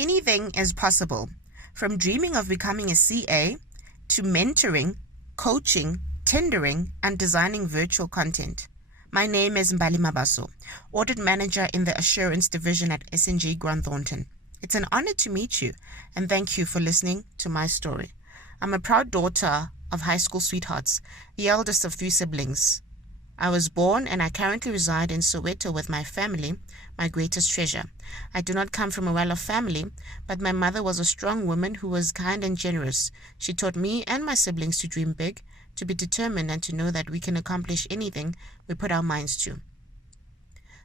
Anything is possible, from dreaming of becoming a CA to mentoring, coaching, tendering, and designing virtual content. My name is Mbali Mabaso, Audit Manager in the Assurance Division at SNG Grant Thornton. It's an honor to meet you, and thank you for listening to my story. I'm a proud daughter of high school sweethearts, the eldest of 3 siblings. I was born and I currently reside in Soweto with my family, my greatest treasure. I do not come from a well-off family, but my mother was a strong woman who was kind and generous. She taught me and my siblings to dream big, to be determined, and to know that we can accomplish anything we put our minds to.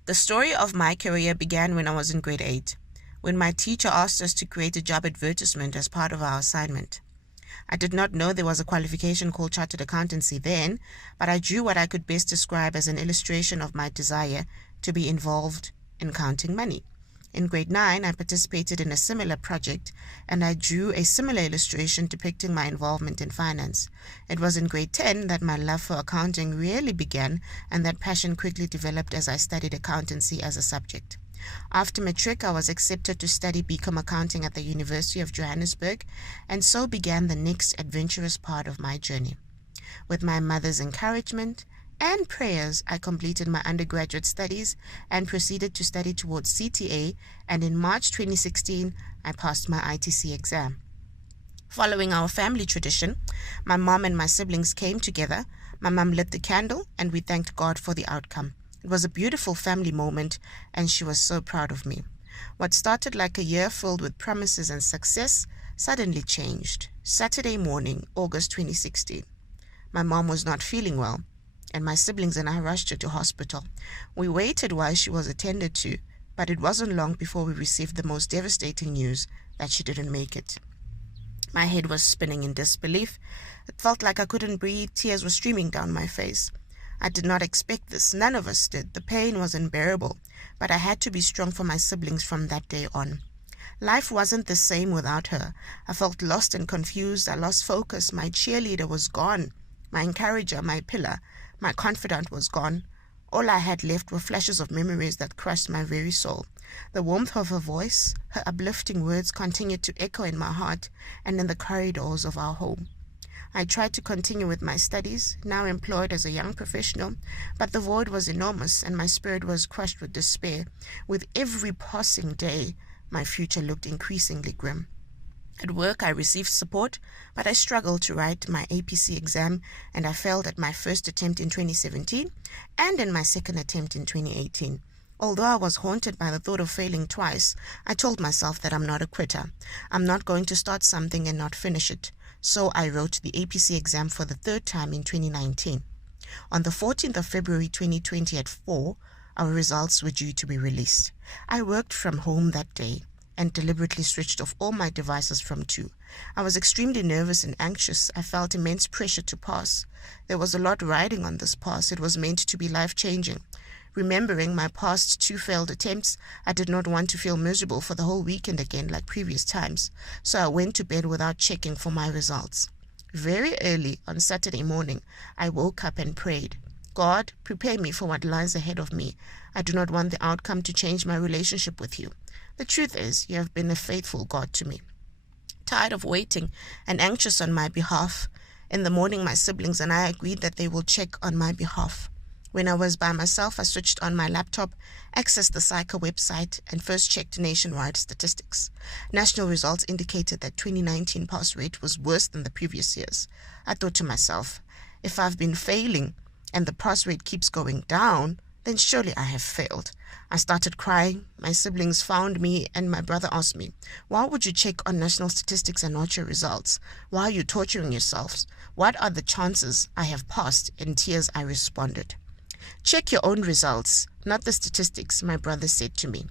The story of my career began when I was in grade 8, when my teacher asked us to create a job advertisement as part of our assignment. I did not know there was a qualification called Chartered Accountancy then, but I drew what I could best describe as an illustration of my desire to be involved in counting money. In grade 9, I participated in a similar project, and I drew a similar illustration depicting my involvement in finance. It was in grade 10 that my love for accounting really began, and that passion quickly developed as I studied accountancy as a subject. After matric, I was accepted to study BCom Accounting at the University of Johannesburg, and so began the next adventurous part of my journey. With my mother's encouragement and prayers, I completed my undergraduate studies and proceeded to study towards CTA, and in March 2016, I passed my ITC exam. Following our family tradition, my mom and my siblings came together. My mom lit the candle, and we thanked God for the outcome. It was a beautiful family moment, and she was so proud of me. What started like a year filled with promises and success suddenly changed. Saturday morning, August 2016. My mom was not feeling well, and my siblings and I rushed her to hospital. We waited while she was attended to, but it wasn't long before we received the most devastating news that she didn't make it. My head was spinning in disbelief. It felt like I couldn't breathe. Tears were streaming down my face. I did not expect this. None of us did. The pain was unbearable, but I had to be strong for my siblings from that day on. Life wasn't the same without her. I felt lost and confused. I lost focus. My cheerleader was gone. My encourager, my pillar, my confidant was gone. All I had left were flashes of memories that crushed my very soul. The warmth of her voice, her uplifting words continued to echo in my heart and in the corridors of our home. I tried to continue with my studies, now employed as a young professional, but the void was enormous and my spirit was crushed with despair. With every passing day, my future looked increasingly grim. At work, I received support, but I struggled to write my APC exam, and I failed at my first attempt in 2017 and in my second attempt in 2018. Although I was haunted by the thought of failing twice, I told myself that I'm not a quitter. I'm not going to start something and not finish it. So I wrote the APC exam for the 3rd time in 2019. On the 14th of February 2020 at 4, our results were due to be released. I worked from home that day and deliberately switched off all my devices from 2. I was extremely nervous and anxious. I felt immense pressure to pass. There was a lot riding on this pass. It was meant to be life-changing. Remembering my past 2 failed attempts, I did not want to feel miserable for the whole weekend again like previous times, so I went to bed without checking for my results. Very early on Saturday morning, I woke up and prayed, God, prepare me for what lies ahead of me. I do not want the outcome to change my relationship with you. The truth is, you have been a faithful God to me. Tired of waiting and anxious on my behalf, in the morning my siblings and I agreed that they will check on my behalf. When I was by myself, I switched on my laptop, accessed the SAICA website, and first checked nationwide statistics. National results indicated that 2019 pass rate was worse than the previous years. I thought to myself, if I've been failing and the pass rate keeps going down, then surely I have failed. I started crying. My siblings found me, and my brother asked me, why would you check on national statistics and not your results? Why are you torturing yourselves? What are the chances I have passed? In tears, I responded, check your own results, not the statistics, my brother said to me.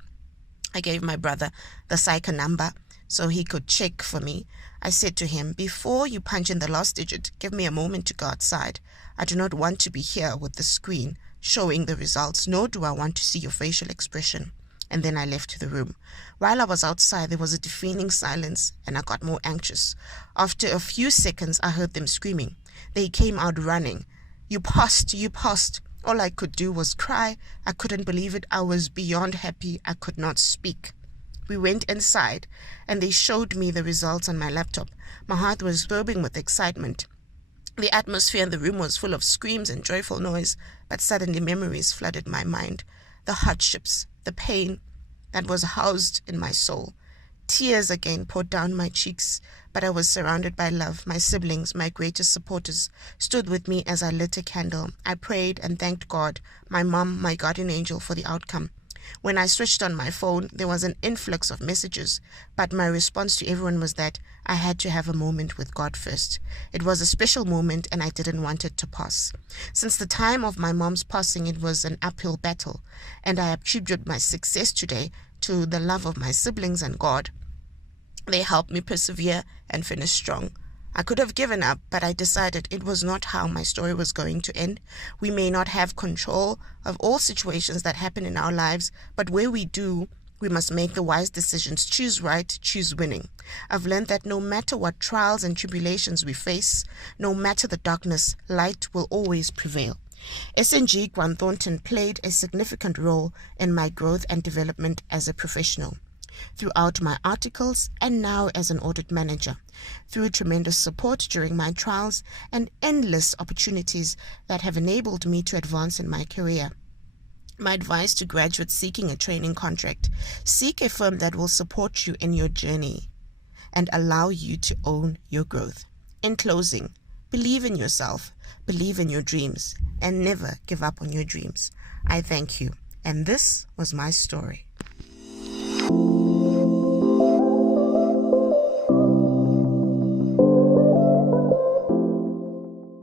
I gave my brother the SAICA number so he could check for me. I said to him, before you punch in the last digit, give me a moment to go outside. I do not want to be here with the screen showing the results, nor do I want to see your facial expression. And then I left the room. While I was outside, there was a deafening silence, and I got more anxious. After a few seconds, I heard them screaming. They came out running. You passed, you passed. All I could do was cry. I couldn't believe it. I was beyond happy. I could not speak. We went inside and they showed me the results on my laptop. My heart was throbbing with excitement. The atmosphere in the room was full of screams and joyful noise, but suddenly memories flooded my mind. The hardships, the pain that was housed in my soul. Tears again poured down my cheeks, but I was surrounded by love. My siblings, my greatest supporters, stood with me as I lit a candle. I prayed and thanked God, my mom, my guardian angel, for the outcome. When I switched on my phone, there was an influx of messages, but my response to everyone was that I had to have a moment with God first. It was a special moment and I didn't want it to pass. Since the time of my mom's passing, it was an uphill battle, and I attribute my success today to the love of my siblings and God. They helped me persevere and finish strong. I could have given up, but I decided it was not how my story was going to end. We may not have control of all situations that happen in our lives, but where we do, we must make the wise decisions, choose right, choose winning. I've learned that no matter what trials and tribulations we face, no matter the darkness, light will always prevail. SNG Grant Thornton played a significant role in my growth and development as a professional. Throughout my articles and now as an audit manager, through tremendous support during my trials and endless opportunities that have enabled me to advance in my career. My advice to graduates seeking a training contract: seek a firm that will support you in your journey and allow you to own your growth. In closing, believe in yourself, believe in your dreams, and never give up on your dreams. I thank you, and this was my story.